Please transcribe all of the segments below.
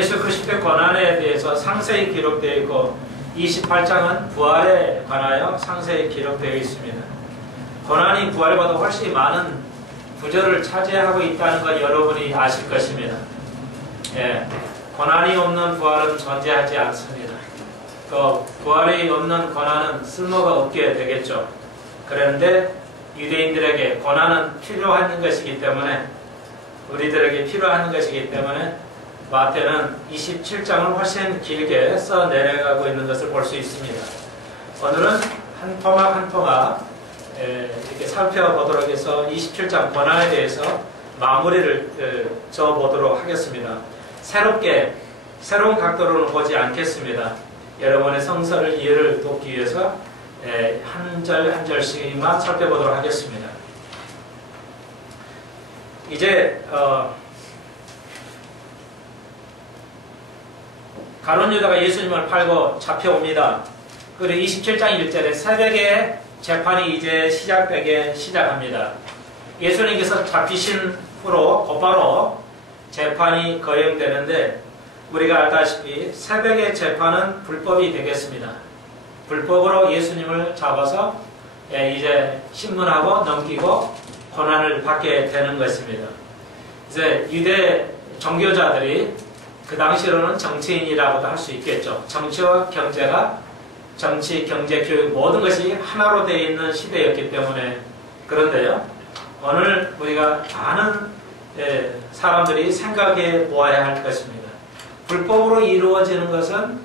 예수 그리스도의 고난에 대해서 상세히 기록되어 있고 28장은 부활에 관하여 상세히 기록되어 있습니다. 고난이 부활보다 훨씬 많은 구절을 차지하고 있다는 것 여러분이 아실 것입니다. 고난이 없는 부활은 존재하지 않습니다. 또 부활이 없는 고난은 쓸모가 없게 되겠죠. 그런데 유대인들에게 고난은 필요한 것이기 때문에, 우리들에게 필요한 것이기 때문에 마태는 27장을 훨씬 길게 써 내려가고 있는 것을 볼 수 있습니다. 오늘은 한 토막 한 토막 이렇게 살펴보도록 해서 27장 고난에 대해서 마무리를 져보도록 하겠습니다. 새로운 각도로는 보지 않겠습니다. 여러분의 성서를 이해를 돕기 위해서 한 절 한 절씩만 살펴보도록 하겠습니다. 이제 가룟 유다가 예수님을 팔고 잡혀옵니다. 그리고 27장 1절에 새벽에 재판이 이제 시작합니다. 예수님께서 잡히신 후로 곧바로 재판이 거행되는데, 우리가 알다시피 새벽의 재판은 불법이 되겠습니다. 불법으로 예수님을 잡아서 이제 신문하고 넘기고 고난을 받게 되는 것입니다. 이제 유대 종교자들이 그 당시로는 정치인이라고도 할 수 있겠죠. 정치와 경제가, 정치, 경제, 교육 모든 것이 하나로 되어 있는 시대였기 때문에. 그런데요, 오늘 우리가 많은 사람들이 생각해 보아야 할 것입니다. 불법으로 이루어지는 것은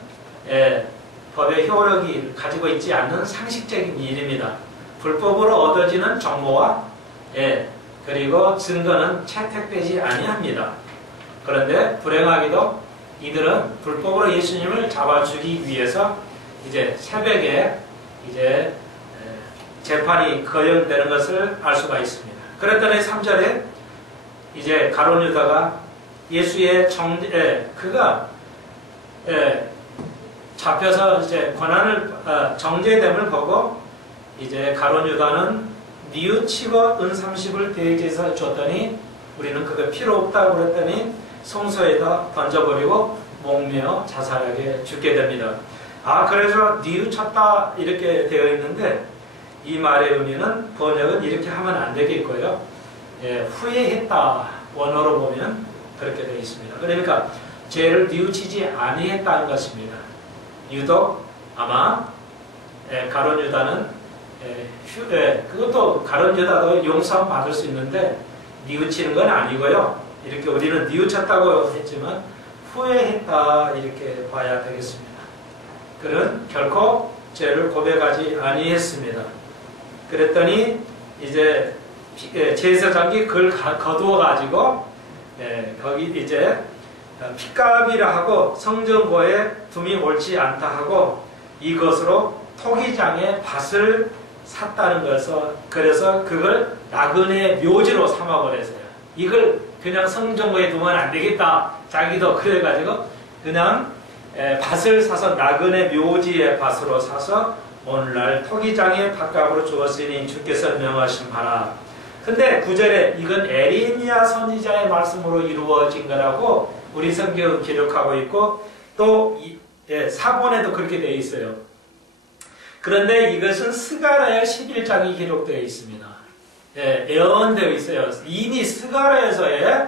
법의 효력이 가지고 있지 않는 상식적인 일입니다. 불법으로 얻어지는 정보와 그리고 증거는 채택되지 아니합니다. 그런데 불행하게도 이들은 불법으로 예수님을 잡아주기 위해서 이제 새벽에 이제 재판이 거행되는 것을 알 수가 있습니다. 그랬더니 3절에 이제 가룟 유다가 예수의 그가 잡혀서 이제 고난을 정죄됨을 보고 이제 가룟 유다는 뉘우치고 은 30을 대제에서 줬더니 우리는 그거 필요 없다고 그랬더니 성소에다 던져버리고 목매어 자살하게 죽게 됩니다. 그래서 뉘우쳤다 이렇게 되어 있는데, 이 말의 의미는 번역은 이렇게 하면 안 되겠고요. 후회했다, 원어로 보면 그렇게 되어 있습니다. 그러니까 죄를 뉘우치지 아니했다는 것입니다. 유독 아마 가룟 유다는 그것도 가룟 유다도 용서함 받을 수 있는데 뉘우치는 건 아니고요. 이렇게 우리는 뉘우쳤다고 했지만 후회했다 이렇게 봐야 되겠습니다. 그는 결코 죄를 고백하지 아니했습니다. 그랬더니 이제 제사장이 그걸 거두어 가지고 거기 이제 핏값이라 하고 성전고에 둠이 옳지 않다 하고 이것으로 토기장의 밭을 샀다는 것을, 그래서 그걸 나그네 묘지로 삼아버렸어요. 이걸 그냥 성전고에 두면 안 되겠다. 자기도 그래가지고 그냥 밭을 사서 나그네 묘지의 밭으로 사서 오늘날 토기장의 밭값으로 주었으니 주께서 명하신 바라. 근데 9절에 이건 에레미야 선지자의 말씀으로 이루어진 거라고 우리 성경은 기록하고 있고, 또 사본에도 그렇게 되어 있어요. 그런데 이것은 스가랴 11장이 기록되어 있습니다. 예언되어 있어요. 이미 스가랴에서의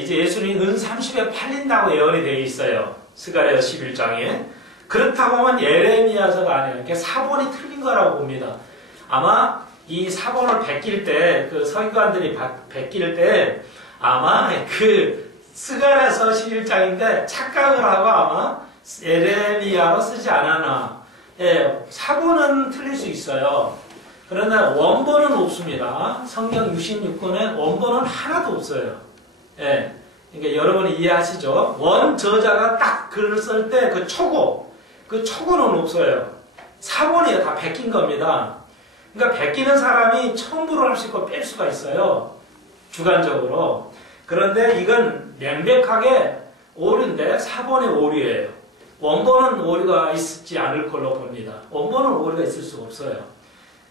이제 예수님이 은 30에 팔린다고 예언이 되어 있어요. 스가랴 11장에. 그렇다고 하면 예레미야서가 아니라 이렇게 사본이 틀린 거라고 봅니다. 아마 이 사본을 베낄 때, 그 서기관들이 베낄 때 아마 그 스가랴서 11장인데 착각을 하고 아마 예레미야로 쓰지 않았나. 사본은 틀릴 수 있어요. 그러나 원본은 없습니다. 성경 66권에 원본은 하나도 없어요. 그러니까 여러분이 이해하시죠? 원저자가 딱 글을 쓸 때 그 초고는 없어요. 사본이 다 베낀 겁니다. 그러니까 베끼는 사람이 첨부를 할 수 있고 뺄 수가 있어요. 주관적으로. 그런데 이건 명백하게 오류인데 사본의 오류예요. 원본은 오류가 있지 않을 걸로 봅니다. 원본은 오류가 있을 수가 없어요.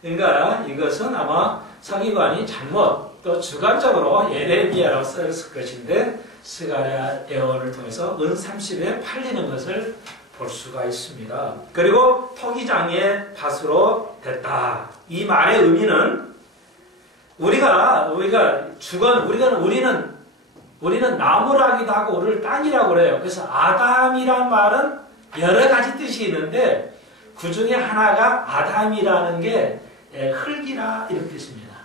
그러니까 이것은 아마 서기관이 잘못 또 주관적으로 예레미야라고 썼을 것인데 스가랴 예언을 통해서 은 30에 팔리는 것을 볼 수가 있습니다. 그리고 토기장의 밭으로 됐다. 이 말의 의미는 우리가 우리는 나무라기도 하고 우리를 땅이라고 그래요. 그래서 아담이란 말은 여러 가지 뜻이 있는데 그 중에 하나가 아담이라는 게 흙이라 이런 뜻입니다.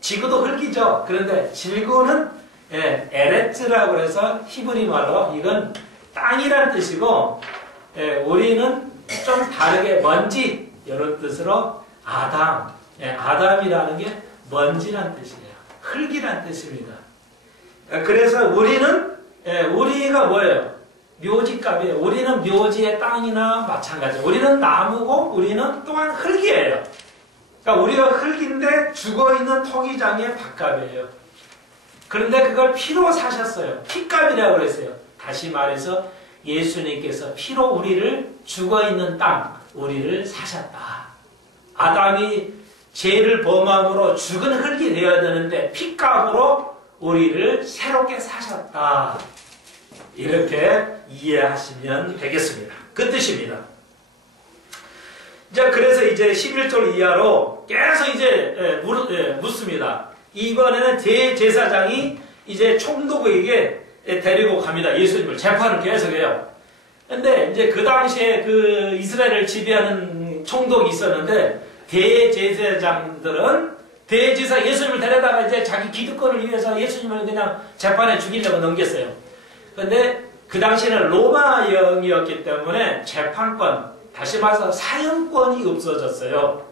지구도 흙이죠. 그런데 지구는 에레츠라고 해서 히브리 말로 이건 땅이라는 뜻이고 우리는 좀 다르게 먼지 이런 뜻으로 아담이라는 게 먼지란 뜻이에요. 흙이란 뜻입니다. 그래서 우리가 뭐예요? 묘지값이에요. 우리는 묘지의 땅이나 마찬가지예요. 우리는 나무고 우리는 또한 흙이에요. 그러니까 우리가 흙인데 죽어있는 토기장의 밭값이에요. 그런데 그걸 피로 사셨어요. 피값이라고 그랬어요. 다시 말해서 예수님께서 피로 우리를 죽어있는 땅, 우리를 사셨다. 아담이 죄를 범함으로 죽은 흙이 되어야 되는데 피값으로 우리를 새롭게 사셨다. 이렇게 이해하시면 되겠습니다. 그 뜻입니다. 자, 그래서 이제 11절 이하로 계속 이제 묻습니다. 이번에는 대제사장이 이제 총독에게 데리고 갑니다. 예수님을 재판을 계속해요. 근데 이제 그 당시에 그 이스라엘을 지배하는 총독이 있었는데 대제사장들은 대제사 예수님을 데려다가 이제 자기 기득권을 위해서 예수님을 그냥 재판에 죽이려고 넘겼어요. 근데 그 당시에는 로마 영이었기 때문에 재판권, 다시 말해서 사형권이 없어졌어요.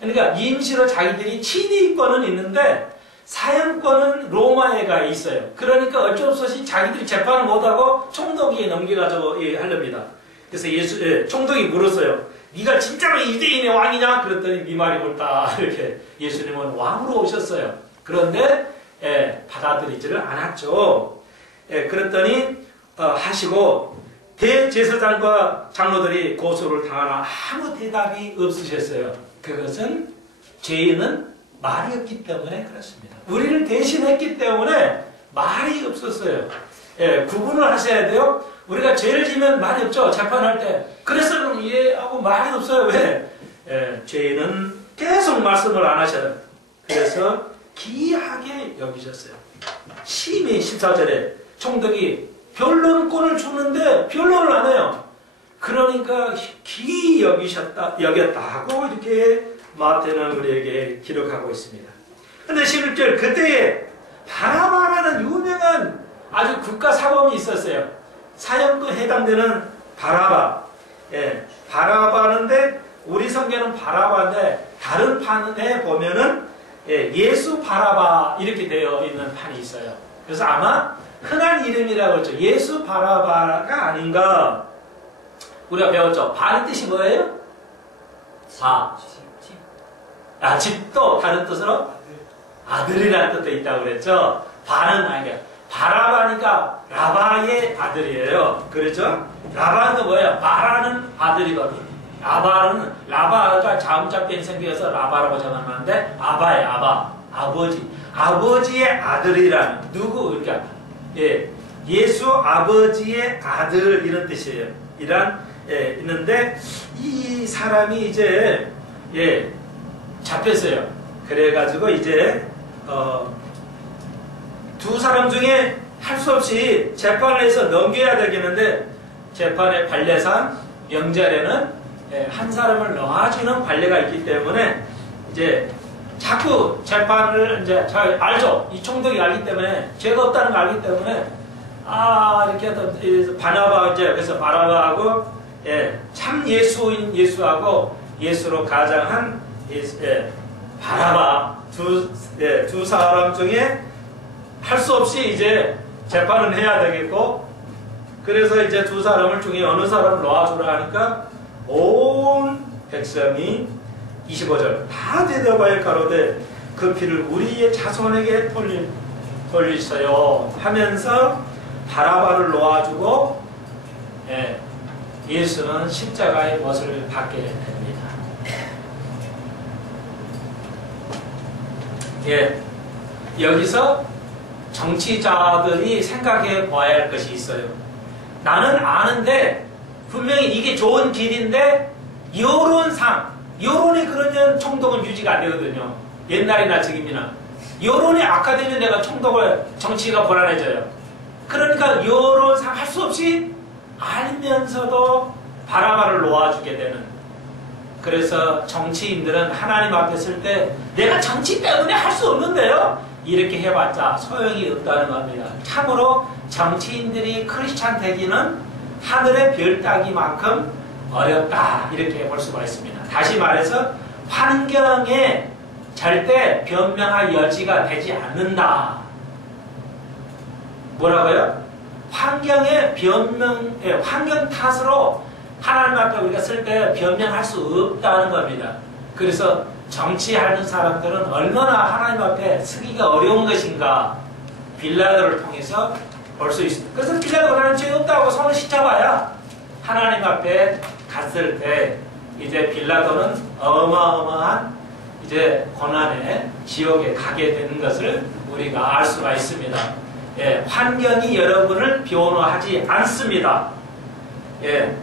그러니까 임시로 자기들이 친위권은 있는데 사형권은 로마에가 있어요. 그러니까 어쩔 수 없이 자기들이 재판을 못하고 총독에게 넘겨가지고 하렵니다. 그래서 총독이 물었어요. 네가 진짜로 유대인의 왕이냐? 그랬더니 네 말이 옳다. 이렇게 예수님은 왕으로 오셨어요. 그런데 받아들이지를 않았죠. 그랬더니 하시고 대제사장과 장로들이 고소를 당하나 아무 대답이 없으셨어요. 그것은 죄인은 말이 없기 때문에 그렇습니다. 우리를 대신했기 때문에 말이 없었어요. 구분을 하셔야 돼요. 우리가 죄를 지면 말이 없죠. 재판할 때. 그래서 이해하고 말이 없어요. 왜? 죄인은 계속 말씀을 안 하셔요. 그래서 기이하게 여기셨어요. 심히 14절에 총독이 변론권을 주는데 변론을 안 해요. 그러니까 기이 여겼다고 이렇게 마태는 우리에게 기록하고 있습니다. 근데 11절 그때에 바라바라는 유명한 아주 국가사범이 있었어요. 사형도 해당되는 바라바. 바라바인데 우리 성경은 바라바인데 다른 판에 보면은 예수 바라바 이렇게 되어 있는 판이 있어요. 그래서 아마 흔한 이름이라고 했죠. 예수 바라바가 아닌가. 우리가 배웠죠. 바는 뜻이 뭐예요? 집도 다른 뜻으로 아들이라는 뜻도 있다고 그랬죠. 바는 아니야. 바라바니까 라바의 아들이에요. 그렇죠? 라바는 뭐예요? 바라는 아들이거든. 라바가 자음자편이 생겨서 라바라고 전하는데 아바예요. 아버지. 아버지의 아들이라는 누구? 그러니까 예수 아버지의 아들 이런 뜻이에요. 있는데 이 사람이 이제 잡혔어요. 그래가지고 이제 두 사람 중에 할 수 없이 재판을 해서 넘겨야 되겠는데 재판의 관례상 명절에는 한 사람을 놓아주는 관례가 있기 때문에 이제 자꾸 재판을 이제 잘 알죠. 이 총독이 알기 때문에 죄가 없다는 걸 알기 때문에 이렇게 해서 바나바 이제 그래서 바라바하고 참 예수인 예수하고 예수로 가장한 바라바 두 사람 중에 할 수 없이 이제 재판을 해야 되겠고 그래서 이제 두 사람을 중에 어느 사람을 놓아주라 하니까 온 백성이 25절 다 대답하여 가로되 그 피를 우리의 자손에게 돌리셔요 하면서 바라바를 놓아주고 예수는 십자가의 못을 받게 됩니다. 여기서 정치자들이 생각해 봐야 할 것이 있어요. 나는 아는데 분명히 이게 좋은 길인데 여론이 그러면 총독은 유지가 안 되거든요. 옛날이나 지금이나. 여론이 악화되면 내가 정치가 불안해져요. 그러니까 여론상 할 수 없이 알면서도 바라바를 놓아주게 되는. 그래서 정치인들은 하나님 앞에 설 때 내가 정치 때문에 할 수 없는데요? 이렇게 해봤자 소용이 없다는 겁니다. 참으로 정치인들이 크리스찬 되기는 하늘의 별 따기만큼 어렵다. 이렇게 볼 수가 있습니다. 다시 말해서 환경에 절대 변명할 여지가 되지 않는다. 뭐라고요? 환경 탓으로 하나님 앞에 우리가 쓸 때 변명할 수 없다는 겁니다. 그래서 정치하는 사람들은 얼마나 하나님 앞에 서기가 어려운 것인가 빌라도를 통해서 볼 수 있습니다. 그래서 빌라도가 나는 죄 없다고 손을 씻어봐야 하나님 앞에 갔을 때 이제 빌라도는 어마어마한 이제 고난의 지옥에 가게 되는 것을 우리가 알 수가 있습니다. 예, 환경이 여러분을 변호하지 않습니다. 예.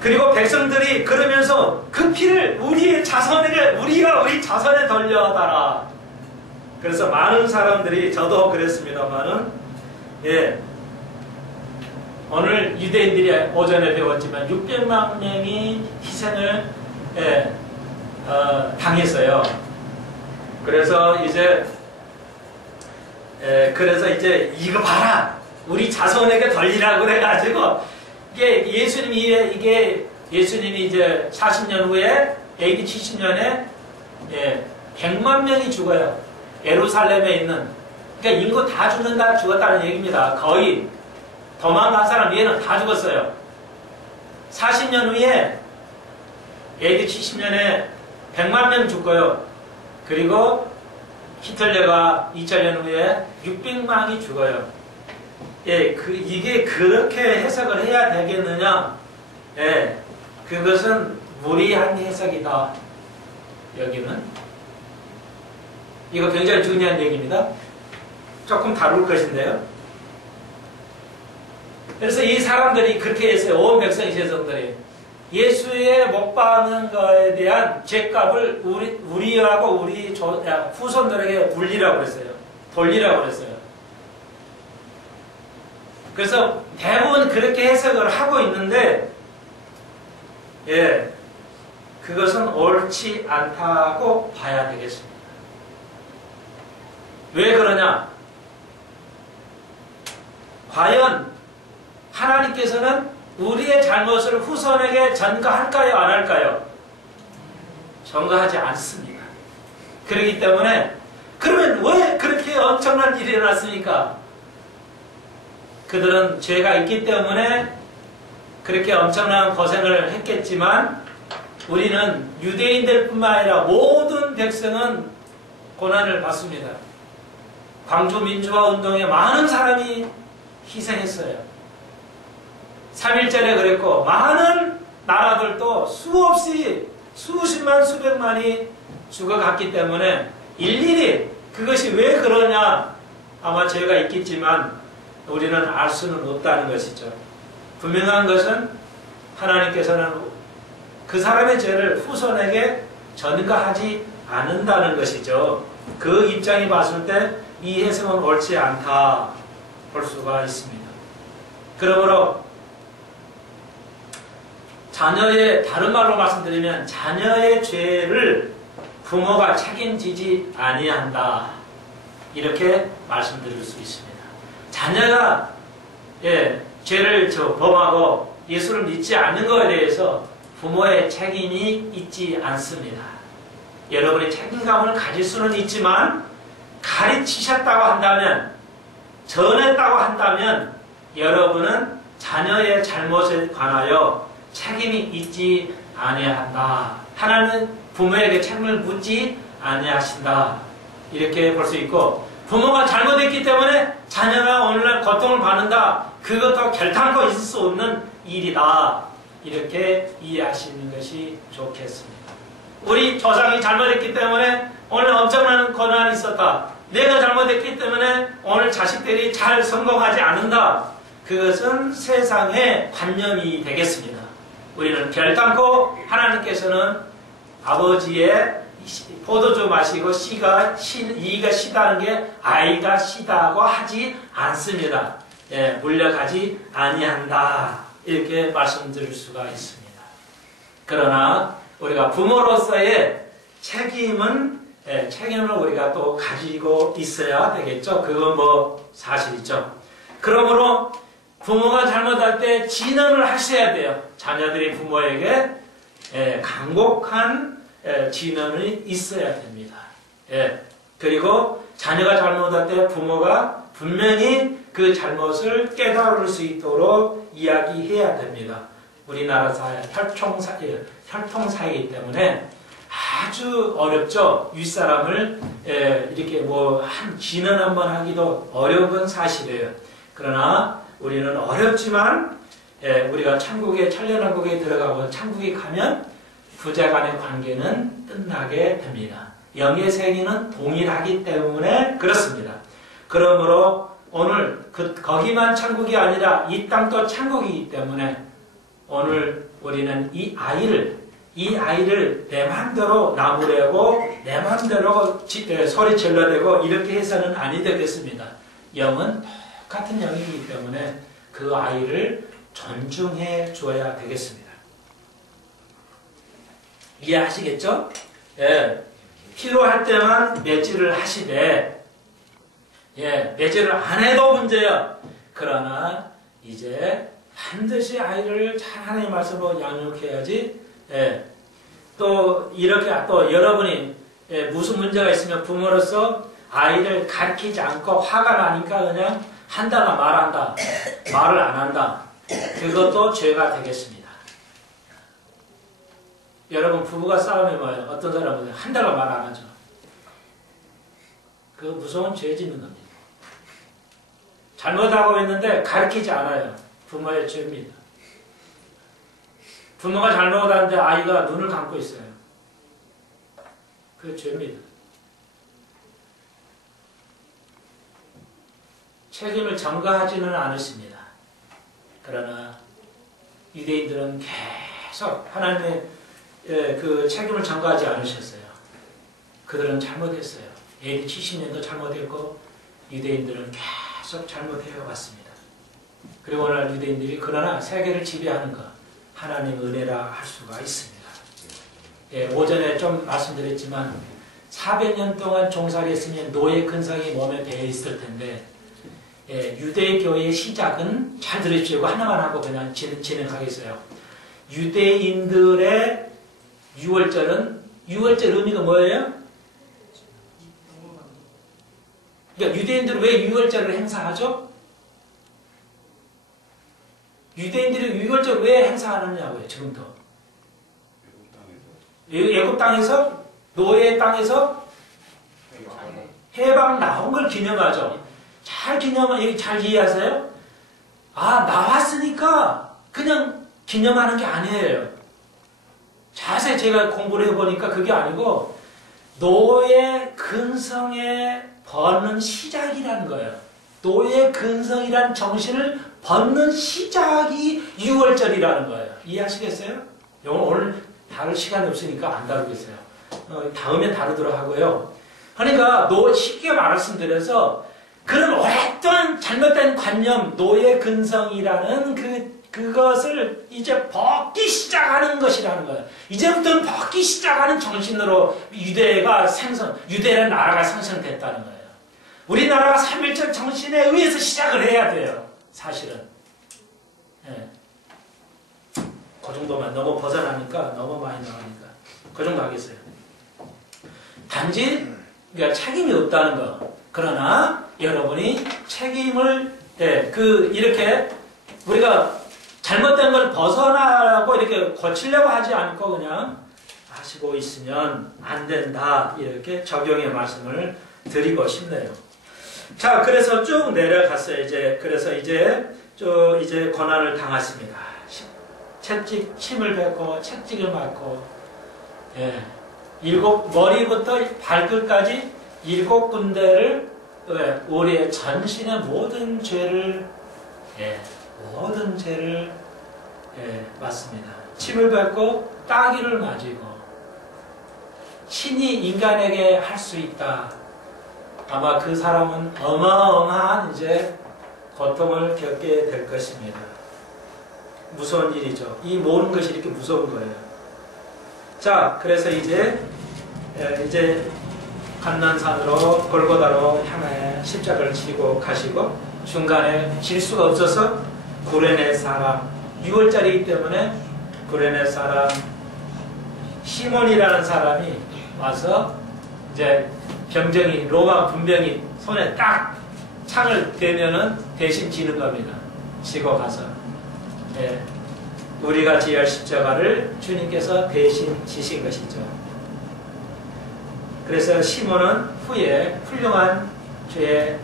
그리고 백성들이 그러면서 그 피를 우리 자손에 돌려달라. 그래서 많은 사람들이 저도 그랬습니다만은 예. 오늘 유대인들이 오전에 배웠지만 600만 명이 희생을 당했어요. 그래서 이제 이거 봐라, 우리 자손에게 돌리라고 그래가지고 예수님이 이제 40년 후에 AD 70년에 100만 명이 죽어요. 예루살렘에 있는. 그러니까 인구 다 죽었다는 얘기입니다. 거의 도망간 사람 얘는 다 죽었어요. 40년 후에 AD 70년에 100만 명 죽어요. 그리고 히틀러가 2000년 후에 600만이 죽어요. 예, 이게 그렇게 해석을 해야 되겠느냐? 예, 그것은 무리한 해석이다. 여기는. 이거 굉장히 중요한 얘기입니다. 조금 다룰 것인데요. 그래서 이 사람들이 그렇게 했어요. 온 백성이 제사장들이. 예수의 못 박는 거에 대한 죄값을 우리하고 우리 후손들에게 돌리라고 그랬어요. 그래서 대부분 그렇게 해석을 하고 있는데, 예, 그것은 옳지 않다고 봐야 되겠습니다. 왜 그러냐? 과연 하나님께서는 우리의 잘못을 후손에게 전가할까요? 안 할까요? 전가하지 않습니다. 그렇기 때문에 그러면 왜 그렇게 엄청난 일이 일어났습니까? 그들은 죄가 있기 때문에 그렇게 엄청난 고생을 했겠지만 우리는 유대인들뿐만 아니라 모든 백성은 고난을 받습니다. 광주 민주화 운동에 많은 사람이 희생했어요. 3.1절에 그랬고 많은 나라들도 수없이 수십만 수백만이 죽어갔기 때문에 일일이 그것이 왜 그러냐 아마 죄가 있겠지만 우리는 알 수는 없다는 것이죠. 분명한 것은 하나님께서는 그 사람의 죄를 후손에게 전가하지 않는다는 것이죠. 그 입장이 봤을 때 이 해석은 옳지 않다 볼 수가 있습니다. 그러므로 다른 말로 말씀드리면 자녀의 죄를 부모가 책임지지 아니한다. 이렇게 말씀드릴 수 있습니다. 자녀가 죄를 범하고 예수를 믿지 않는 것에 대해서 부모의 책임이 있지 않습니다. 여러분이 책임감을 가질 수는 있지만 가르치셨다고 한다면, 전했다고 한다면 여러분은 자녀의 잘못에 관하여 책임이 있지 아니한다. 하나님은 부모에게 책임을 묻지 아니하신다. 이렇게 볼 수 있고, 부모가 잘못했기 때문에 자녀가 오늘날 고통을 받는다. 그것도 결단코 있을 수 없는 일이다. 이렇게 이해하시는 것이 좋겠습니다. 우리 조상이 잘못했기 때문에 오늘 엄청난 고난이 있었다. 내가 잘못했기 때문에 오늘 자식들이 잘 성공하지 않는다. 그것은 세상의 관념이 되겠습니다. 우리는 결단코 하나님께서는 아버지의 포도주 마시고 이가 시다는 게 아이가 시다고 하지 않습니다. 예, 물려가지 아니한다. 이렇게 말씀드릴 수가 있습니다. 그러나 우리가 부모로서의 책임을 우리가 또 가지고 있어야 되겠죠. 그건 뭐 사실이죠. 그러므로 부모가 잘못할 때 진언을 하셔야 돼요. 자녀들이 부모에게 간곡한 진언이 있어야 됩니다. 그리고 자녀가 잘못할 때 부모가 분명히 그 잘못을 깨달을 수 있도록 이야기해야 됩니다. 우리나라 사회 혈통사이기 때문에 아주 어렵죠. 윗사람을 이렇게 진언 한번 하기도 어려운 건 사실이에요. 그러나 우리는 어렵지만 우리가 천년왕국에 들어가고 천국에 가면 부자간의 관계는 끝나게 됩니다. 영의 세계는 동일하기 때문에 그렇습니다. 그러므로 오늘 거기만 천국이 아니라 이 땅도 천국이기 때문에 오늘 우리는 이 아이를 내 마음대로 나무래고 내 마음대로 소리 질러대고 이렇게 해서는 아니 되겠습니다. 영은 똑같은 영이기 때문에 그 아이를 존중해 줘야 되겠습니다. 이해하시겠죠? 예. 필요할 때만 매질을 하시되 매질을 안 해도 문제야. 그러나 이제 반드시 아이를 잘 하나님의 말씀으로 양육해야지. 또 이렇게 또 여러분이 무슨 문제가 있으면 부모로서 아이를 가르치지 않고 화가 나니까 그냥 한다나 말한다. 말을 안 한다. 그것도 죄가 되겠습니다. 여러분 부부가 싸우면 뭐예요? 어떤 사람은 한다고 말 안 하죠. 그 무서운 죄 짓는 겁니다. 잘못하고 있는데 가르치지 않아요. 부모의 죄입니다. 부모가 잘못하는데 아이가 눈을 감고 있어요. 그게 죄입니다. 책임을 전가하지는 않으십니다. 그러나 유대인들은 계속 하나님의 그 책임을 전가하지 않으셨어요. 그들은 잘못했어요. AD 70년도 잘못했고 유대인들은 계속 잘못해 왔습니다. 그리고 오늘 유대인들이 그러나 세계를 지배하는 것 하나님의 은혜라 할 수가 있습니다. 오전에 좀 말씀드렸지만 400년 동안 종살이 했으면 노예 근성이 몸에 배어 있을 텐데 유대교의 시작은 잘 들으시고 하나만 하고 그냥 진행하겠어요. 유대인들의 6월절은 6월절 의미가 뭐예요? 그러니까 유대인들은 왜 6월절을 행사하죠? 유대인들이 6월절 왜 행사하느냐고요, 지금도. 애굽 땅에서 노예 땅에서 해방 나온 걸 기념하죠. 잘 이해하세요? 나왔으니까 그냥 기념하는 게 아니에요. 자세히 제가 공부를 해보니까 그게 아니고 노예 근성의 벗는 시작이라는 거예요. 노예 근성이란 정신을 벗는 시작이 6월절이라는 거예요. 이해하시겠어요? 오늘 다룰 시간이 없으니까 안 다루겠어요. 다음에 다루도록 하고요. 그러니까 쉽게 말씀드려서 그런 오랫동안 잘못된 관념, 노예 근성이라는 그것을 이제 벗기 시작하는 것이라는 거예요. 이제부터는 벗기 시작하는 정신으로 유대라는 나라가 생성됐다는 거예요. 우리나라가 3.1절 정신에 의해서 시작을 해야 돼요. 사실은. 그 정도만 너무 벗어나니까 너무 많이 나가니까 그 정도 하겠어요. 단지 그러니까 책임이 없다는 거. 그러나 여러분이 책임을 이렇게 우리가 잘못된 걸 벗어나고 이렇게 고치려고 하지 않고 그냥 하시고 있으면 안 된다. 이렇게 적용의 말씀을 드리고 싶네요. 자, 그래서 쭉 내려갔어요. 그래서 이제 고난을 당했습니다. 침을 뱉고 채찍을 맞고, 머리부터 발끝까지 7군데를 우리의 전신의 모든 죄를 맞습니다. 침을 뱉고 따귀를 맞이고 신이 인간에게 할 수 있다. 아마 그 사람은 어마어마한 이제 고통을 겪게 될 것입니다. 무서운 일이죠. 이 모든 것이 이렇게 무서운 거예요. 자, 그래서 이제 감난산으로 골고다로 향해 십자가를 지고 가시고 중간에 질 수가 없어서 구레네 사람 6월짜리이기 때문에 구레네 사람 시몬이라는 사람이 와서 이제 병정이 로마 군병이 손에 딱 창을 대면은 대신 지는 겁니다. 지고 가서 우리가 지어야 할 십자가를 주님께서 대신 지신 것이죠. 그래서 시몬은 후에 훌륭한 죄의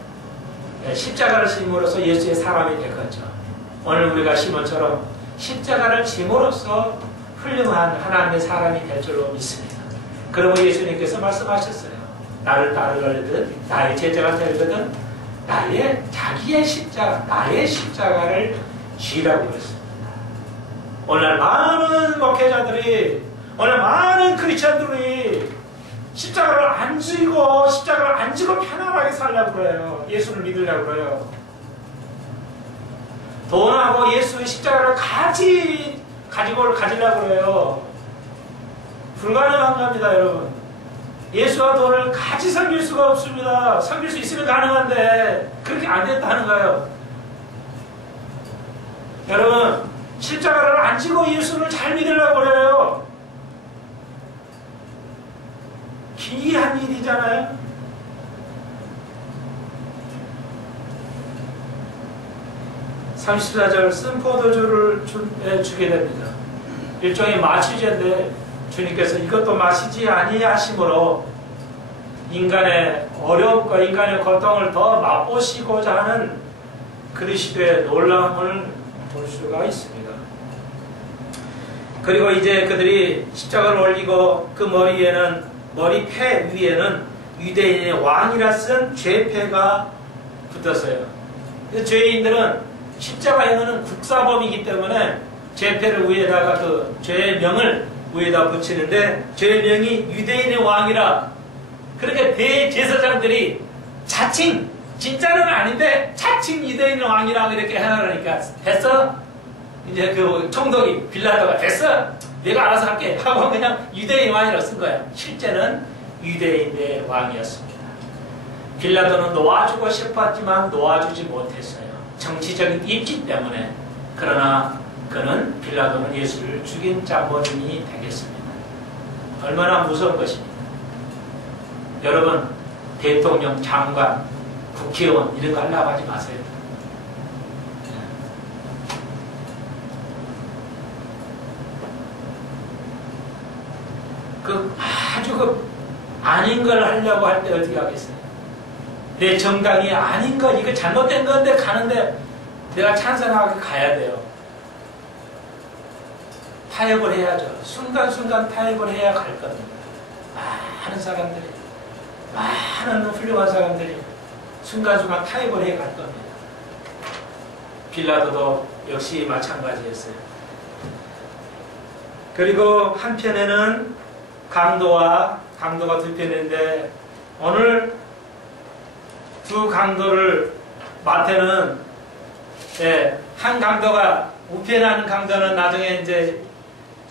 십자가를 짐으로써 예수의 사람이 되었죠. 오늘 우리가 시몬처럼 십자가를 짐으로써 훌륭한 하나님의 사람이 될 줄로 믿습니다. 그러고 예수님께서 말씀하셨어요. 나를 따르거든 나의 제자가 되거든 자기의 십자가, 나의 십자가를 지라고 그랬습니다. 오늘 많은 목회자들이, 오늘 많은 크리스천들이 십자가를 안 지고 편안하게 살려고 그래요. 예수를 믿으려고 그래요. 돈하고 예수의 십자가를 가지려고 그래요. 불가능한 겁니다, 여러분. 예수와 돈을 같이 섬길 수가 없습니다. 섬길 수 있으면 가능한데 그렇게 안 된다는 거예요. 여러분, 십자가를 안 지고 예수를 잘 믿으려고 그래요. 기이한 일이잖아요. (34절) 쓴 포도주를 주게 됩니다. 일종의 마취제인데 주님께서 이것도 마시지 아니하심으로 인간의 어려움과 인간의 고통을 더 맛보시고자 하는 그리스도의 놀라움을 볼 수가 있습니다. 그리고 이제 그들이 십자가를 올리고 그 머리패 위에는 유대인의 왕이라 쓴 죄패가 붙었어요. 죄인들은 십자가에는 국사범이기 때문에 죄패를 위에다가 그 죄명을 위에다 붙이는데 죄명이 유대인의 왕이라, 그렇게 대제사장들이 자칭, 진짜는 아닌데 자칭 유대인의 왕이라고 이렇게 해놓으니까 됐어? 이제 그 총독이 빌라도가 됐어? 내가 알아서 할게 하고 그냥 유대인 왕이라고 쓴 거야. 실제는 유대인의 왕이었습니다. 빌라도는 놓아주고 싶었지만 놓아주지 못했어요. 정치적인 입지 때문에. 그러나 빌라도는 예수를 죽인 장본인이 되겠습니다. 얼마나 무서운 것입니까? 여러분, 대통령, 장관, 국회의원 이런 거 하려고 하지 마세요. 아주 아닌 걸 하려고 할 때 어떻게 하겠어요? 내 정당이 아닌 것, 이거 잘못된 건데 가는데 내가 찬성하게 가야 돼요. 타협을 해야죠. 순간순간 타협을 해야 갈 겁니다. 많은 사람들이, 많은 훌륭한 사람들이 순간순간 타협을 해 갈 겁니다. 빌라도도 역시 마찬가지였어요. 그리고 한편에는 강도가 두 편인데, 오늘 두 강도를 마태는 한 강도가 우편하는 강도는 나중에 이제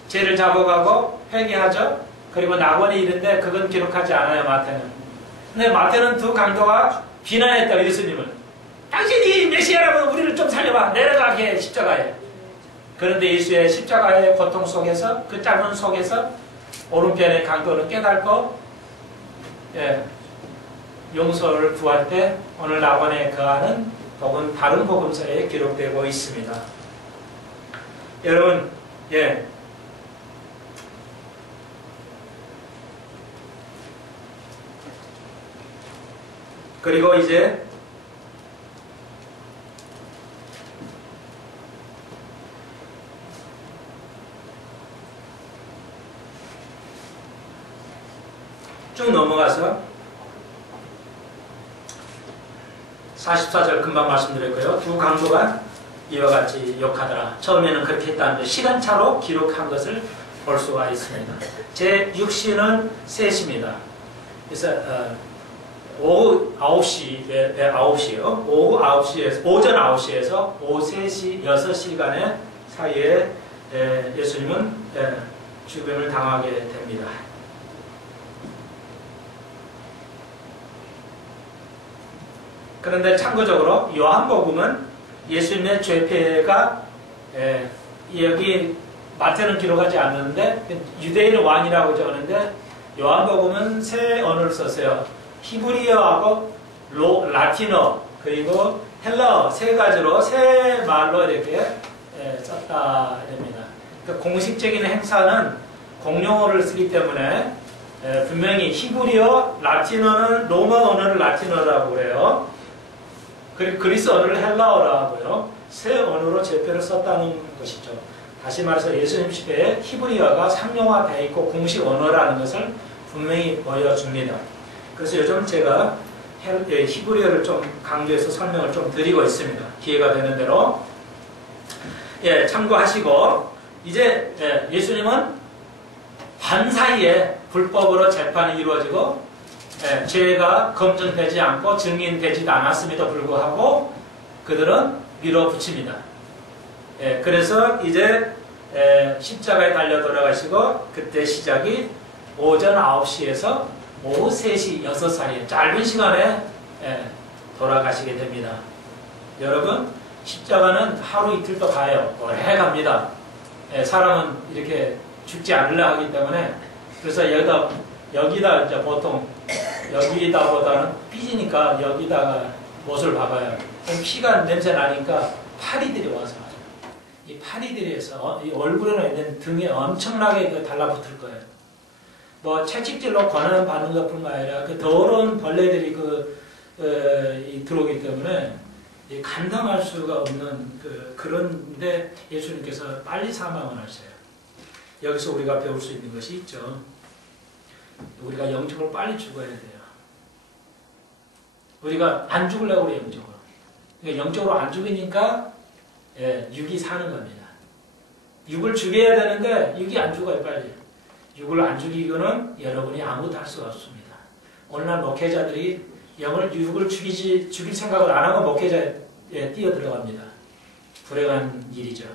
죄를 잡아가고 회개하죠. 그리고 낙원에 이른데 그건 기록하지 않아요, 마태는. 근데 마태는 두 강도가 비난했다, 예수님을. 당신이 메시아라면 우리를 좀 살려봐. 내려가게 해, 십자가에. 그런데 예수의 십자가의 고통 속에서, 그 짧은 속에서 오른편의 강도는 깨닫고 용서를 구할 때 오늘 낙원에 거하는 복은 다른 복음서에 기록되고 있습니다. 여러분, 그리고 이제 쭉 넘어가서 44절 금방 말씀드렸고요. 두 강도가 이와 같이 욕하더라. 처음에는 그렇게 했다는데 시간차로 기록한 것을 볼 수가 있습니다. 제 6시는 3시입니다. 그래서 오후 9시, 9시요. 오후 9시에서, 오전 9시에서 오후 3시, 6시간의 사이에 예수님은 죽음을 당하게 됩니다. 그런데 참고적으로 요한복음은 예수님의 죄패가 여기 마태는 기록하지 않는데 유대인의 왕이라고 적었는데 요한복음은 세 언어를 썼어요. 히브리어하고 라틴어 그리고 헬라어 세 가지로 세 말로 이렇게 썼다 됩니다. 그러니까 공식적인 행사는 공용어를 쓰기 때문에 분명히 히브리어, 라틴어는 로마 언어를 라틴어라고 그래요. 그리고 그리스 언어를 헬라어라고 하고요. 세 언어로 제패를 썼다는 것이죠. 다시 말해서 예수님 시대에 히브리어가 상용화되어 있고 공식 언어라는 것을 분명히 보여줍니다. 그래서 요즘 제가 히브리어를 좀 강조해서 설명을 좀 드리고 있습니다. 기회가 되는 대로. 참고하시고, 이제 예수님은 반 사이에 불법으로 재판이 이루어지고, 죄가 검증되지 않고 증인되지도 않았음에도 불구하고 그들은 밀어붙입니다. 그래서 이제 십자가에 달려 돌아가시고 그때 시작이 오전 9시에서 오후 3시, 6 사이에 짧은 시간에 돌아가시게 됩니다. 여러분 십자가는 하루 이틀도 가요. 오래 갑니다. 사람은 이렇게 죽지 않으려 하기 때문에 그래서 여기다 이제 보통 여기다보다는 삐지니까 여기다가 못을 박아요. 피가 냄새 나니까 파리들이 와서 이 파리들에서 이 얼굴에나 있는 등에 엄청나게 달라붙을 거예요. 뭐 채찍질로 권한 받는 것뿐만 아니라 그 더러운 벌레들이 들어오기 때문에 감당할 수가 없는 그런데 예수님께서 빨리 사망을 하세요. 여기서 우리가 배울 수 있는 것이 있죠. 우리가 영적으로 빨리 죽어야 돼요. 우리가 안 죽으려고 그래요, 영적으로. 그러니까 영적으로 안 죽으니까 육이 사는 겁니다. 육을 죽여야 되는데 육이 안 죽어요, 빨리. 육을 안 죽이고는 여러분이 아무것도 할 수가 없습니다. 오늘날 목회자들이 육을 죽일 생각을 안 하고 목회자에 뛰어들어갑니다. 불행한 일이죠.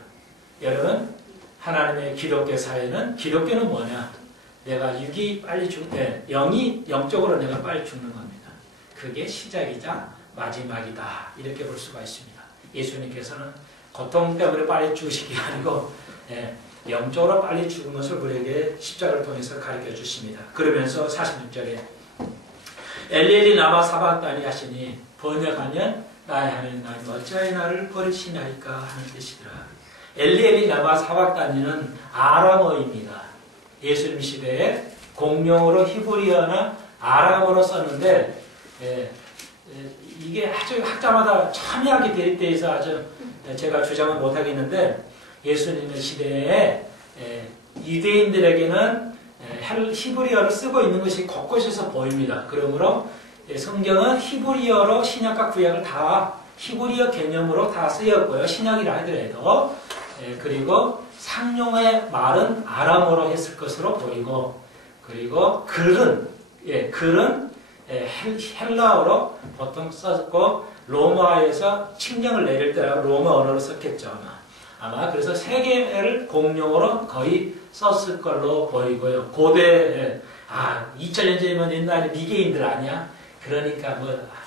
여러분, 하나님의 기독교 사회는, 기독교는 뭐냐? 내가 육이 빨리 죽을 때 영이 영적으로 내가 빨리 죽는 겁니다. 그게 시작이자 마지막이다. 이렇게 볼 수가 있습니다. 예수님께서는 고통 때문에 빨리 죽으신 게 아니고 영적으로 빨리 죽은 것을 우리에게 십자가를 통해서 가르쳐 주십니다. 그러면서 46절에 엘리엘이 라마 사박다니 하시니 번역하면 나의 하나님 어찌하여 나를 버리시나이까 하는 뜻이더라. 엘리엘이 라마 사박다니는 아람어입니다. 예수님 시대에 공용어로 히브리어나 아람어로 썼는데 이게 아주 학자마다 첨예하게 대립되어서 아주 제가 주장은 못하겠는데 예수님의 시대에 유대인들에게는 히브리어를 쓰고 있는 것이 곳곳에서 보입니다. 그러므로 성경은 히브리어로 신약과 구약을 다 히브리어 개념으로 다 쓰였고요. 신약이라 하더라도 그리고 상용의 말은 아람어로 했을 것으로 보이고 그리고 글은 헬라어로 보통 썼고 로마에서 칙령을 내릴 때 로마 언어로 썼겠죠. 아마 그래서 세 개를 공용어로 거의 썼을 걸로 보이고요. 고대 2000년 전이면 옛날에 미개인들 아니야? 그러니까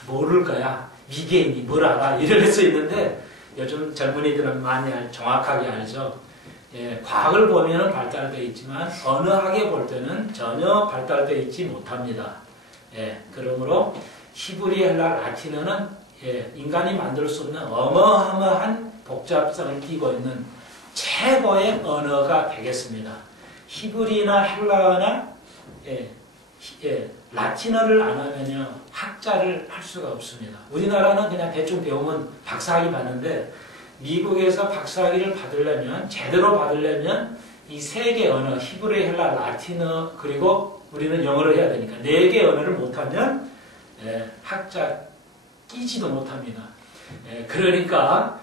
모를 거야. 미개인이 뭘 알아? 이럴 수 있는데 요즘 젊은이들은 많이 정확하게 알죠. 과학을 보면 발달되어 있지만 언어학에 볼 때는 전혀 발달되어 있지 못합니다. 그러므로 히브리, 헬라, 라틴어는 인간이 만들 수 없는 어마어마한 복잡성을 띠고 있는 최고의 언어가 되겠습니다. 히브리나 헬라어나 라틴어를 안 하면요 학자를 할 수가 없습니다. 우리나라는 그냥 대충 배우면 박사학위 받는데 미국에서 박사학위를 받으려면 제대로 받으려면 이 세 개 언어 히브리, 헬라, 라틴어 그리고 우리는 영어를 해야 되니까 4개 언어를 못하면 학자 끼지도 못합니다. 그러니까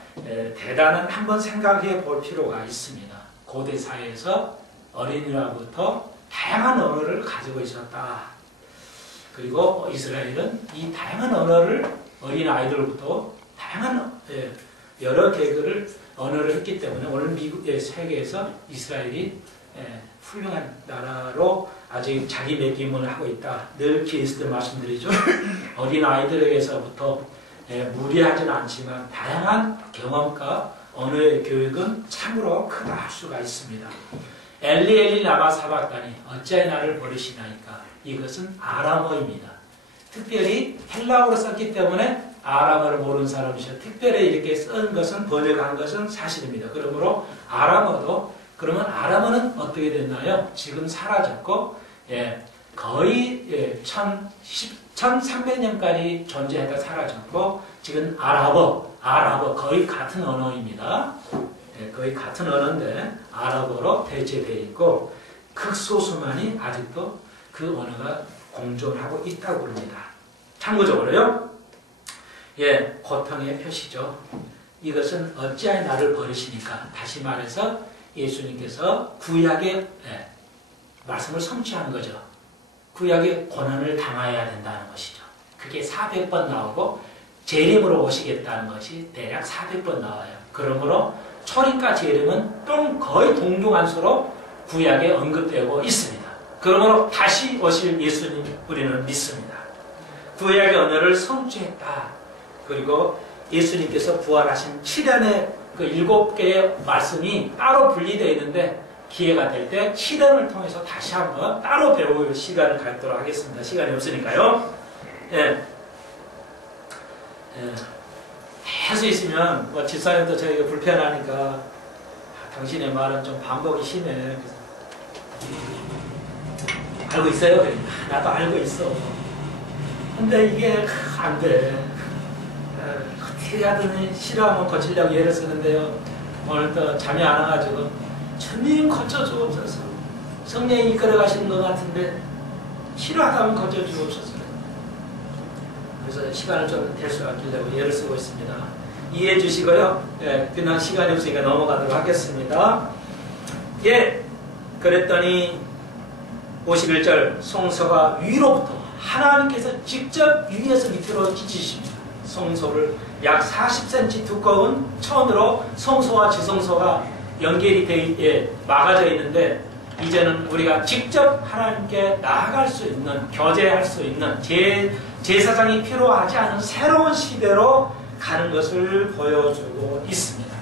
대단한 한번 생각해 볼 필요가 있습니다. 고대 사회에서 어린이로부터 다양한 언어를 가지고 있었다. 그리고 이스라엘은 이 다양한 언어를 어린 아이들로부터 다양한 여러 개그를 언어를 했기 때문에 오늘 미국의 세계에서 이스라엘이 훌륭한 나라로 아직 자기 매김을 하고 있다. 늘 기에서 말씀드리죠. 어린 아이들에게서부터 무리하지는 않지만 다양한 경험과 언어의 교육은 참으로 크다 할 수가 있습니다. 엘리 엘리 라마 사박다니 어찌하여 나를 버리시나이까. 이것은 아람어입니다. 특별히 헬라어로 썼기 때문에 아람어를 모르는 사람이죠. 특별히 이렇게 쓴 것은 번역한 것은 사실입니다. 그러므로 아람어도 그러면 아람어는 어떻게 됐나요? 지금 사라졌고 거의 1300년까지 존재하다 사라졌고 지금 아랍어 거의 같은 언어입니다. 거의 같은 언어인데 아랍어로 대체되어 있고 극소수만이 아직도 그 언어가 공존하고 있다고 합니다. 참고적으로요. 고통의 표시죠. 이것은 어찌하여 나를 버리시니까. 다시 말해서 예수님께서 구약의 말씀을 성취한 거죠. 구약의 고난을 당해야 된다는 것이죠. 그게 400번 나오고 재림으로 오시겠다는 것이 대략 400번 나와요. 그러므로 초림과 재림은 거의 동등한 수로 구약에 언급되고 있습니다. 그러므로 다시 오실 예수님 우리는 믿습니다. 구약의 언어를 성취했다. 그리고 예수님께서 부활하신 7년의 그 7개의 말씀이 따로 분리되어 있는데 기회가 될 때 7년을 통해서 다시 한번 따로 배울 시간을 갖도록 하겠습니다. 시간이 없으니까요. 계속 있으면 집사님도 저희가 불편하니까 당신의 말은 좀 반복이 심해. 알고 있어요? 나도 알고 있어. 근데 이게 안 돼. 어떻게 하든 싫어하면 고치려고 예를 쓰는데요. 오늘도 잠이 안 와가지고 주님 고쳐주옵소서. 성령이 이끌어 가시는 것 같은데 싫어하다면 고쳐주옵소서. 그래서 시간을 좀 될 수 아끼려고 예를 쓰고 있습니다. 이해해 주시고요. 그냥 시간이 없으니까 넘어가도록 하겠습니다. 그랬더니 51절 성소가 위로부터 하나님께서 직접 위에서 밑으로 찢으십니다. 성소를 약 40cm 두꺼운 천으로 성소와 지성소가 연결이 막아져 있는데 이제는 우리가 직접 하나님께 나아갈 수 있는, 교제할 수 있는 제사장이 필요하지 않은 새로운 시대로 가는 것을 보여주고 있습니다.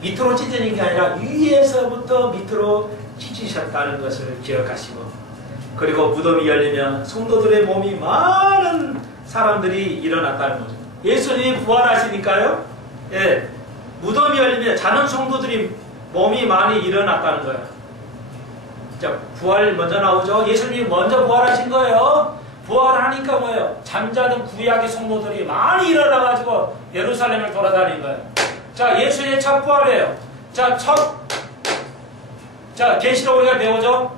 밑으로 찢어진 게 아니라 위에서부터 밑으로 찢으셨다는 것을 기억하시고, 그리고 무덤이 열리면 성도들의 몸이 많은 사람들이 일어났다는 거죠. 예수님이 부활하시니까요. 무덤이 열리면 자는 성도들이 몸이 많이 일어났다는 거예요. 자, 부활 먼저 나오죠. 예수님이 먼저 부활하신 거예요. 부활하니까 뭐예요? 잠자던 구약의 성도들이 많이 일어나가지고 예루살렘을 돌아다닌 거예요. 자, 예수님의 첫 부활이에요. 자, 계시록 우리가 배우죠?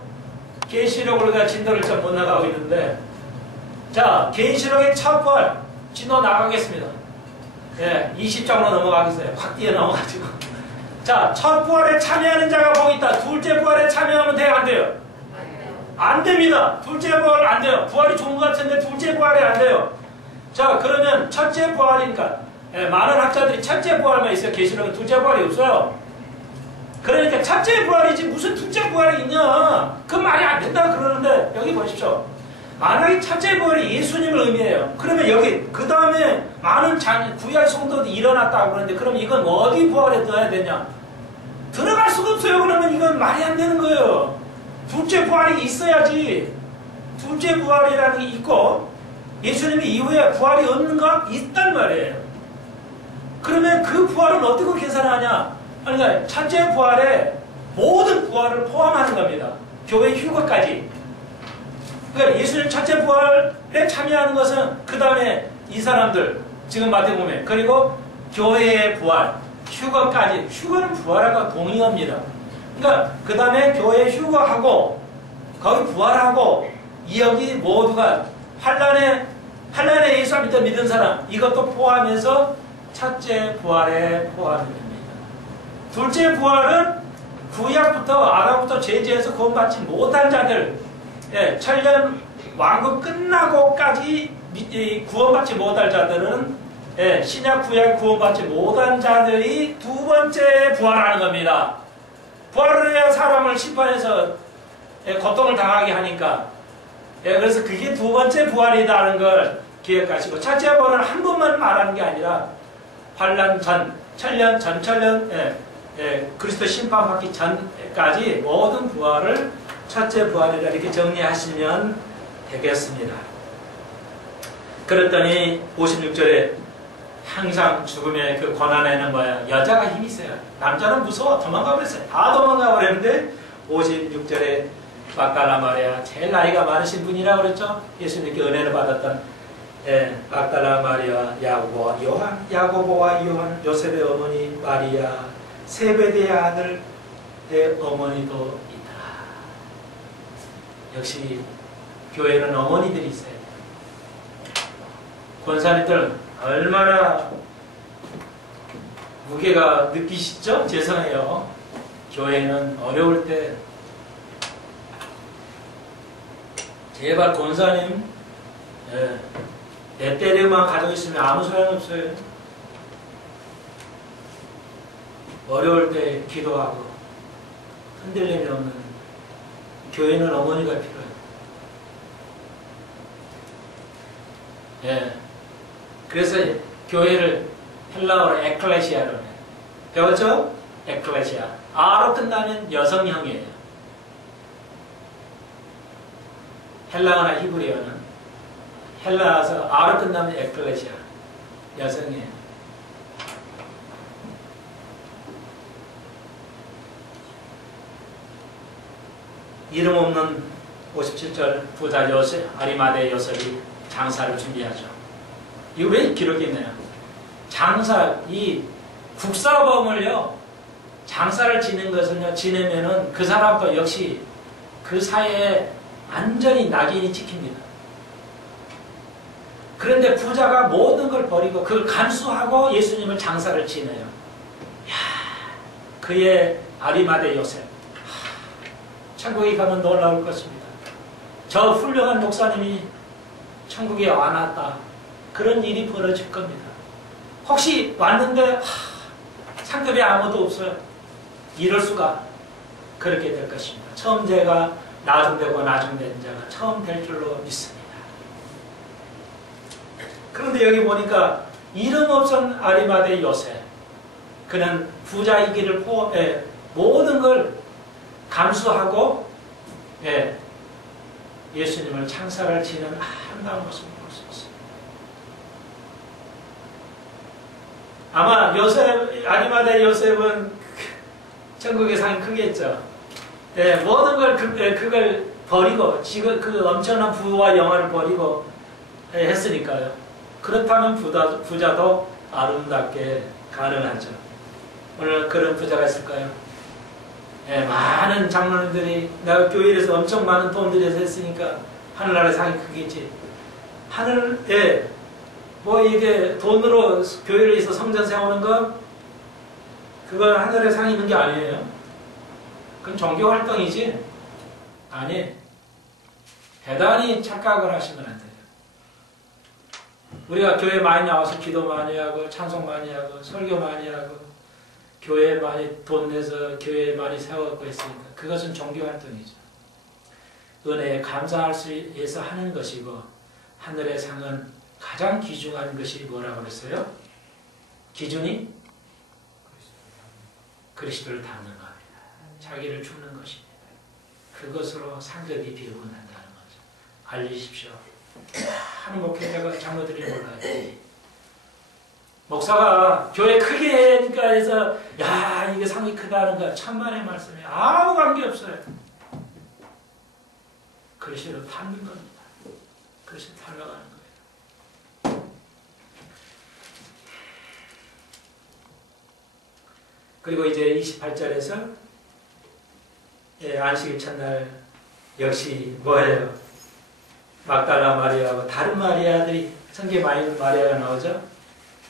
계시록 우리가 진도를 좀 못 나가고 있는데, 자, 계시록의 첫 부활 진도 나가겠습니다. 20장으로 넘어가겠어요. 확 뛰어 넘어가지고. 자, 첫 부활에 참여하는 자가 복이 있다. 둘째 부활에 참여하면 돼요, 안 돼요? 안 됩니다. 둘째 부활 안 돼요. 부활이 좋은 것 같은데 둘째 부활이 안 돼요. 자, 그러면 첫째 부활이니까 많은 학자들이 첫째 부활만 있어요. 계시록은 둘째 부활이 없어요. 그러니까 첫째 부활이지 무슨 둘째 부활이 있냐. 그 말이 안 된다 그러는데 여기 보십시오. 만약에 첫째 부활이 예수님을 의미해요. 그러면 여기 그 다음에 많은 구약 성도들이 일어났다고 그러는데 그럼 이건 어디 부활에 넣어야 되냐. 들어갈 수가 없어요. 그러면 이건 말이 안 되는 거예요. 둘째 부활이 있어야지. 둘째 부활이라는 게 있고 예수님이 이후에 부활이 없는가? 있단 말이에요. 그러면 그 부활은 어떻게 계산하냐? 그러니까 첫째 부활에 모든 부활을 포함하는 겁니다. 교회 휴거까지. 그러니까 예수님 첫째 부활에 참여하는 것은 그 다음에 이 사람들 지금 마태복음에 그리고 교회의 부활, 휴거까지. 휴거는 부활하고 동의합니다. 그러니까 그 다음에 교회 휴거하고 거기 부활하고 이 여기 모두가 환란의 하나님의 예수 믿는 사람, 이것도 포함해서 첫째 부활에 포함이 됩니다. 둘째 부활은 구약부터 아담부터 죄지에서 구원받지 못한 자들, 천년 왕국 끝나고까지 구원받지 못할 자들은 신약 구약 구원받지 못한 자들이 두 번째 부활하는 겁니다. 부활을 해야 사람을 심판해서 고통을 당하게 하니까 그래서 그게 두 번째 부활이다는 걸 기억하시고 첫째 부활은 한 번만 말하는 게 아니라 환난 전, 천년, 전천년 그리스도 심판받기 전까지 모든 부활을 첫째 부활이라 이렇게 정리하시면 되겠습니다. 그랬더니 56절에 항상 죽음의 그 고난에는 뭐야? 여자가 힘이 세요. 남자는 무서워. 도망가 버렸어요. 다 도망가 버렸는데 56절에 막달라 마리아, 제일 나이가 많으신 분이라고 그랬죠? 예수님께 은혜를 받았던 막달라 마리아, 야고보와 요한, 야고보와 요한, 요셉의 어머니 마리아, 세베대의 아들의 어머니도 있더라. 역시 교회는 어머니들이 있어요. 권사님들 얼마나 무게가 느끼시죠? 죄송해요. 교회는 어려울 때 제발 권사님 내 때려만 가지고 있으면 아무 소용없어요. 어려울 때 기도하고 흔들림이 없는 교회는 어머니가 필요해요. 그래서 교회를 헬라어로 에클레시아로 해요. 배웠죠? 에클레시아. 아로 끝나면 여성형이에요. 헬라어나 히브리어는 헬라어에서 아로 끝나면 에클레시아. 여성이에요. 이름 없는 57절 부자 요셉, 아리마대 요셉이 장사를 준비하죠. 이거 왜 기록이 있나요? 장사, 이 국사범을요, 장사를 지는 것은요, 지내면은 그 사람도 역시 그 사회에 완전히 낙인이 찍힙니다. 그런데 부자가 모든 걸 버리고 그걸 간수하고 예수님을 장사를 지내요. 야, 그의 아리마대 요셉. 천국에 가면 놀라울 것입니다. 저 훌륭한 목사님이 천국에 와놨다. 그런 일이 벌어질 겁니다. 혹시 왔는데 상급이 아무도 없어요. 이럴 수가. 그렇게 될 것입니다. 처음 제가 나중되고 나중된 자가 처음 될 줄로 믿습니다. 그런데 여기 보니까 이름 없은 아리마대 요셉, 그는 부자이기를 모든 걸 감수하고 예수님을 창사를 지는 아름다운 모습을 볼 수 있습니다. 아마 요셉, 아리마대 요셉은 천국의 상이 크겠죠. 모든 걸 그걸 버리고 지금 그 엄청난 부와 영화를 버리고 했으니까요. 그렇다면 부자도 아름답게 가능하죠. 오늘 그런 부자가 있을까요? 많은 장로님들이 내가 교회에서 엄청 많은 돈 들여서 했으니까 하늘나라의 상이 크겠지. 하늘에 뭐 이게 돈으로 교회를 해서 성전 세우는 거 그건 하늘의 상이 있는 게 아니에요. 그건 종교 활동이지. 아니, 대단히 착각을 하시면 안 돼요. 우리가 교회 많이 나와서 기도 많이 하고 찬송 많이 하고 설교 많이 하고 교회에 많이 돈 내서 교회에 많이 세워갖고 있으니까 그것은 종교 활동이죠. 은혜에 감사할 수 있어서 하는 것이고 하늘의 상은 가장 귀중한 것이 뭐라고 그랬어요? 기준이 그리스도를 닮는 겁니다. 자기를 주는 것입니다. 그것으로 상급이 비운한다는 거죠. 알리십시오. 하는 목회자가 장로들이 몰라요. 목사가 교회 크게 하니까 해서 야 이게 상이 크다는 거 천만의 말씀에 아무 관계없어요. 그리스도를 닮는 겁니다. 그리스도를 닮아가는 거예요. 그리고 이제 28절에서 안식일 첫날 역시 뭐예요? 막달라 마리아하고 다른 마리아들이 성경에 많이 마리아가 나오죠.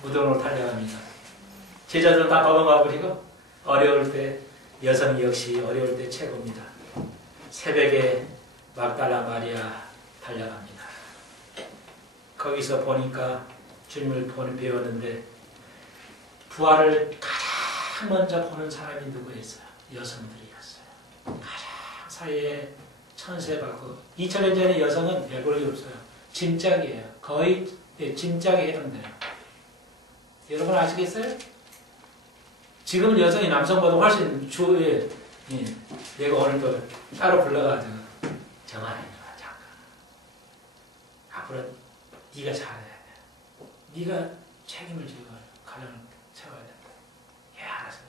무덤으로 달려갑니다. 제자들은 다 도망가 버리고 어려울 때 여성이 역시 어려울 때 최고입니다. 새벽에 막달라 마리아 달려갑니다. 거기서 보니까 주님을 배웠는데 부활을 가장 먼저 보는 사람이 누구였어요? 여성들이었어요. 가장 사이에 천세받고 2000년 전에 여성은 별볼이 없어요. 짐짝이에요. 거의 짐짝에 해당돼요. 여러분 아시겠어요? 지금 여성이 남성보다 훨씬 주에 내가 오늘도 따로 불러가지고 정한이 잠깐 앞으로 네가 잘해야 돼. 네가 책임을 지고 가정을 세워야 된다. 예, 알았어요.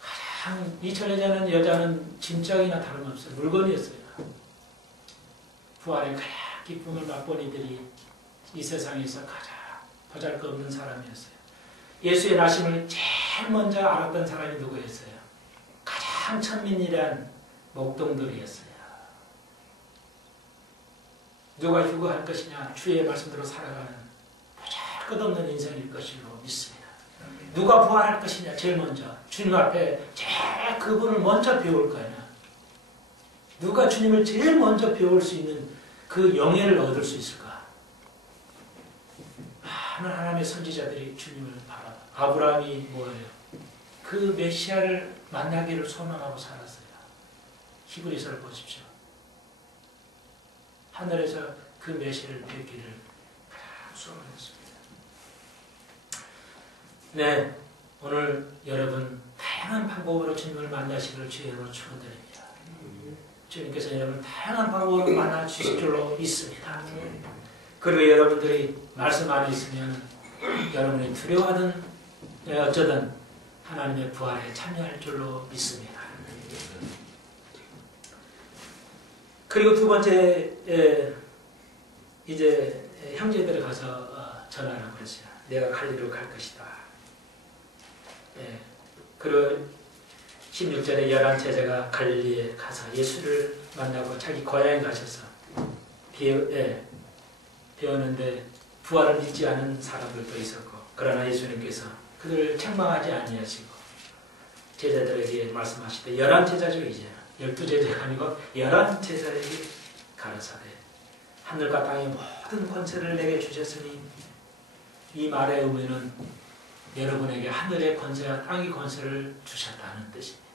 가장 2000년 전에는 여자는 짐짝이나 다름없어요. 물건이었어요. 부활의 가장 기쁨을 맛본 이들이 이 세상에서 가장 보잘것없는 사람이었어요. 예수의 나심을 제일 먼저 알았던 사람이 누구였어요? 가장 천민이란 목동들이었어요. 누가 휴거할 것이냐? 주의 말씀대로 살아가는 보잘것없는 인생일 것으로 믿습니다. 누가 부활할 것이냐? 제일 먼저 주님 앞에 제일 그분을 먼저 배울 거냐? 누가 주님을 제일 먼저 배울 수 있는 그 영예를 얻을 수 있을까? 많은 하나님의 선지자들이 주님을 바라봐. 아브라함이 뭐예요? 그 메시아를 만나기를 소망하고 살았어요. 히브리서를 보십시오. 하늘에서 그 메시아를 뵙기를 소망했습니다. 네, 오늘 여러분 다양한 방법으로 주님을 만나시기를 주의로 축원드립니다. 주님께서 여러분 다양한 방법으로 만나 주실 줄로 믿습니다. 그리고 여러분들이 말씀 안에 있으면 여러분이 두려워하는 어쩌든 하나님의 부활에 참여할 줄로 믿습니다. 그리고 두 번째 이제 형제들이 가서 전하라고 그랬어요. 내가 갈리로 갈 것이다. 그리고 16절에 11제자가 갈릴리에 가서 예수를 만나고 자기 고향에 가셔서 배웠는데 부활을 믿지 않은 사람들도 있었고, 그러나 예수님께서 그들을 책망하지 아니하시고 제자들에게 말씀하시되 11제자죠. 이제 12제자가 아니고 11제자에게 가르사대 하늘과 땅의 모든 권세를 내게 주셨으니, 이 말의 의미는 여러분에게 하늘의 권세와 땅의 권세를 주셨다는 뜻입니다.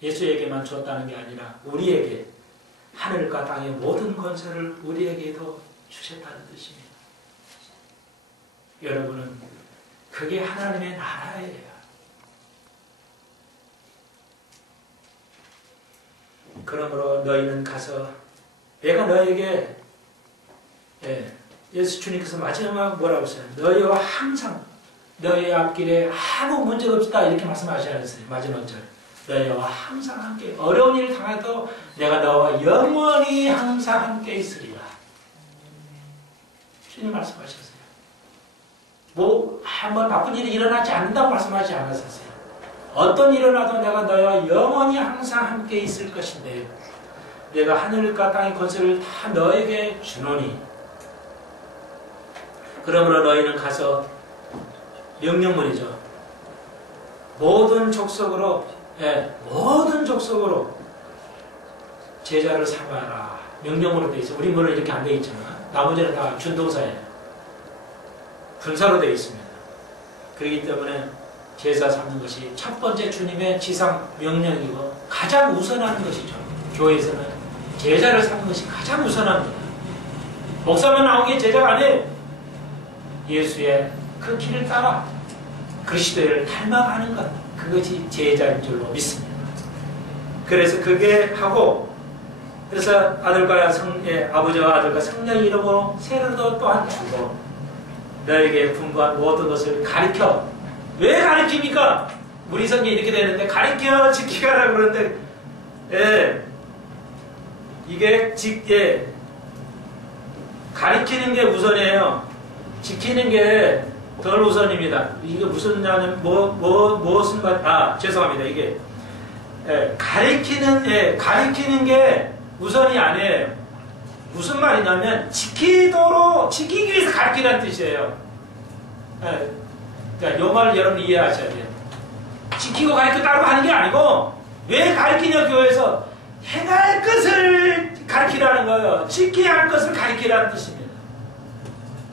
예수에게만 줬다는 게 아니라 우리에게 하늘과 땅의 모든 권세를 우리에게도 주셨다는 뜻입니다. 여러분은 그게 하나님의 나라예요. 그러므로 너희는 가서 내가 너에게 예수 주님께서 마지막 뭐라고 했어요? 너희와 항상 너희 앞길에 아무 문제가 없다 이렇게 말씀하셨어요. 마지막 절. 너희와 항상 함께 어려운 일을 당해도 내가 너와 영원히 항상 함께 있으리라. 주님 말씀하셨어요. 한번 나쁜 일이 일어나지 않는다고 말씀하지 않았었어요. 어떤 일이 일어나도 내가 너희와 영원히 항상 함께 있을 것인데 내가 하늘과 땅의 권세를 다 너에게 주노니, 그러므로 너희는 가서 명령문이죠. 모든 족속으로 제자를 삼아라. 명령으로 되어 있어요. 우리 문은 이렇게 안 되어 있잖아. 나머지는 다 준동사예요. 분사로 되어 있습니다. 그렇기 때문에 제자 삼는 것이 첫 번째 주님의 지상 명령이고 가장 우선한 것이죠. 교회에서는 제자를 삼는 것이 가장 우선합니다. 목사만 나온 게 제자가 아니에요. 예수의 그 길을 따라 그리스도를 닮아가는 것, 그것이 제자인 줄로 믿습니다. 그래서 그게 하고, 그래서 아버지와 아들과 성령의 이름으로 세례도 또한 주고 너에게 분부한 모든 것을 가르쳐. 왜 가르칩니까? 우리 성경이 이렇게 되는데 가르쳐 지키라고 그러는데, 이게 가르치는 게 우선이에요. 지키는 게 덜 우선입니다. 이게 무슨 무엇은 죄송합니다. 이게 가리키는 게 우선이 아니에요. 무슨 말이냐면 지키기 위해서 가리키라는 뜻이에요. 그러니까 이 말을 여러분 이해하셔야 돼요. 지키고 가리키고 따로 하는 게 아니고 왜 가리키냐 교회에서 행할 것을 가리키라는 거예요. 지켜야 할 것을 가리키라는 뜻입니다.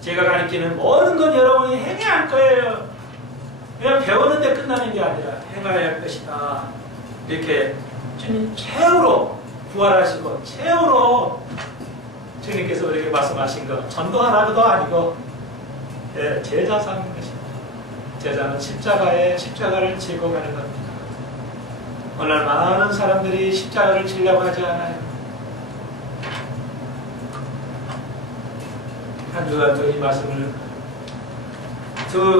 제가 가리키는 모든 건 여러분이 행해야 할 거예요. 그냥 배우는데 끝나는 게 아니라 행해야 할 것이다. 이렇게 주님 최후로 부활하시고 최후로 주님께서 우리에게 말씀하신 것 전도하라고도 아니고 제자 삼는 것입니다. 제자는 십자가를 지고 가는 겁니다. 오늘 많은 사람들이 십자가를 지려고 하지 않아요. 한 주간도 이 말씀을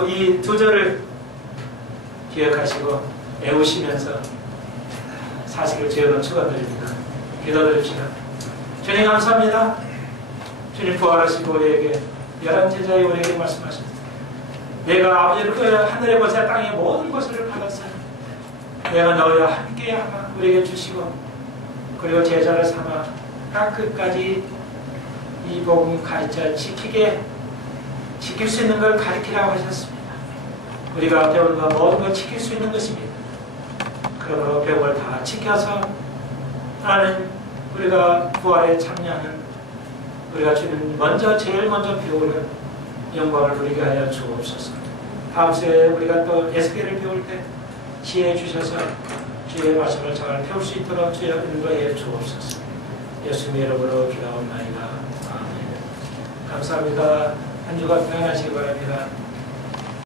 이 두 절을 기억하시고 외우시면서 사실을 지어놓은 축원드립니다. 기도드립시다. 주님 감사합니다. 주님 부활하시고 우리에게 11제자의 우리에게 말씀하십니다. 내가 아버지를 그 하늘의 것에 땅의 모든 것을 받았어요. 내가 너희와 함께하마 우리에게 주시고 그리고 제자를 삼아 딱 끝까지 이 복음 가르쳐 지킬 수 있는 걸 가르치라고 하셨습니다. 우리가 배운 것 모든 걸 지킬 수 있는 것입니다. 그러므로 배운 걸 다 지켜서 하나님 우리가 부활에 참여하는 우리가 주님 제일 먼저 배우는 영광을 누리게 하여 주옵소서. 다음 주에 우리가 또 에스겔을 배울 때 지혜 주셔서 주의 말씀을 잘 배울 수 있도록 주여 인도해 주옵소서. 예수님의 이름으로 기도하옵나이다. 아멘. 감사합니다. 한 주간 평안하시기 바랍니다.